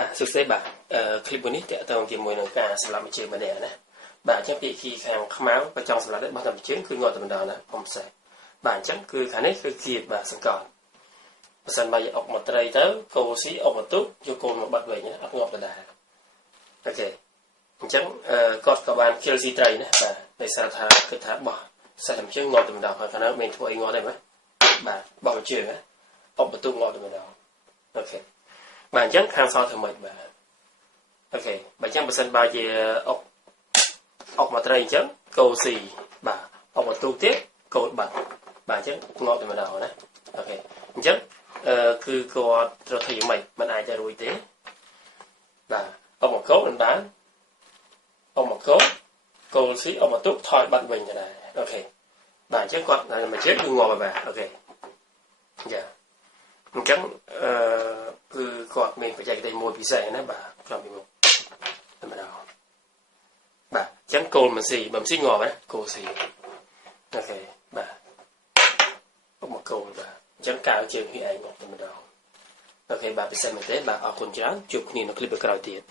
បាទសួស្តីបាទคลิปមួយនេះតើតើជាមួយនឹងការសម្រាប់មួយជើងម្នាក់ណាបាទអញ្ចឹងពាក្យគីខាងខ្មៅបើចង់សម្រាប់របស់តែមួយជើងគឺងាត់តែម្ដងណាខ្ញុំផ្សេងបាទអញ្ចឹងគឺខាងនេះគឺគៀបបាទសង្កត់បើសិនបើយកអុកមកត្រីទៅកូស៊ីអុកមកទុកយកកូនមកបាត់វិញណាអត់ងាប់ដដែលអូខេអញ្ចឹងគាត់ក៏បានគិលស៊ីត្រីណាបាទដោយសារថាគឺថាបោះសិតតែមួយជើងងាត់តែម្ដងហើយខាងនោះមានធ្វើអីងាត់ទេបាទបោះមួយជើងណាអុកបន្ទុកងាត់តែម្ដងអូខេបាទអញ្ចឹងខាងសល់ធ្វើម៉េចបាទអូខេបើអញ្ចឹងបើសិនបើជាអុកមកត្រីអញ្ចឹងកូស៊ីបាទអុកមកទូកទៀតកូនបាត់បាទអញ្ចឹងងាប់តែម្ដងណាអូខេអញ្ចឹងគឺគាត់ត្រូវធ្វើយ៉ាងម៉េចមិនអាចទៅរួចទេបាទអុកមកកូនមិនបានអុកមកកូស៊ីអុកមកទូកថយបាត់វិញទៅដែរអូខេបាទអញ្ចឹងគាត់មកជិតគឺងាប់បាទអូខេយ៉ាអញ្ចឹងគឺគាត់មានបច្ចេកទេសមួយពិសេសណាបាទក្រុមពីមុខតែម្ដងបាទអញ្ចឹងគោលមិនស៊ីបើមិនស៊ីងាប់ណាគោលស៊ីអូខេបាទអុកមកគោលបាទអញ្ចឹងកាវជើងនេះឯងមកតែម្ដងអូខេបាទពិសេសមែនទេបាទអរគុណច្រើនជួបគ្នានៅคลิปក្រោយទៀត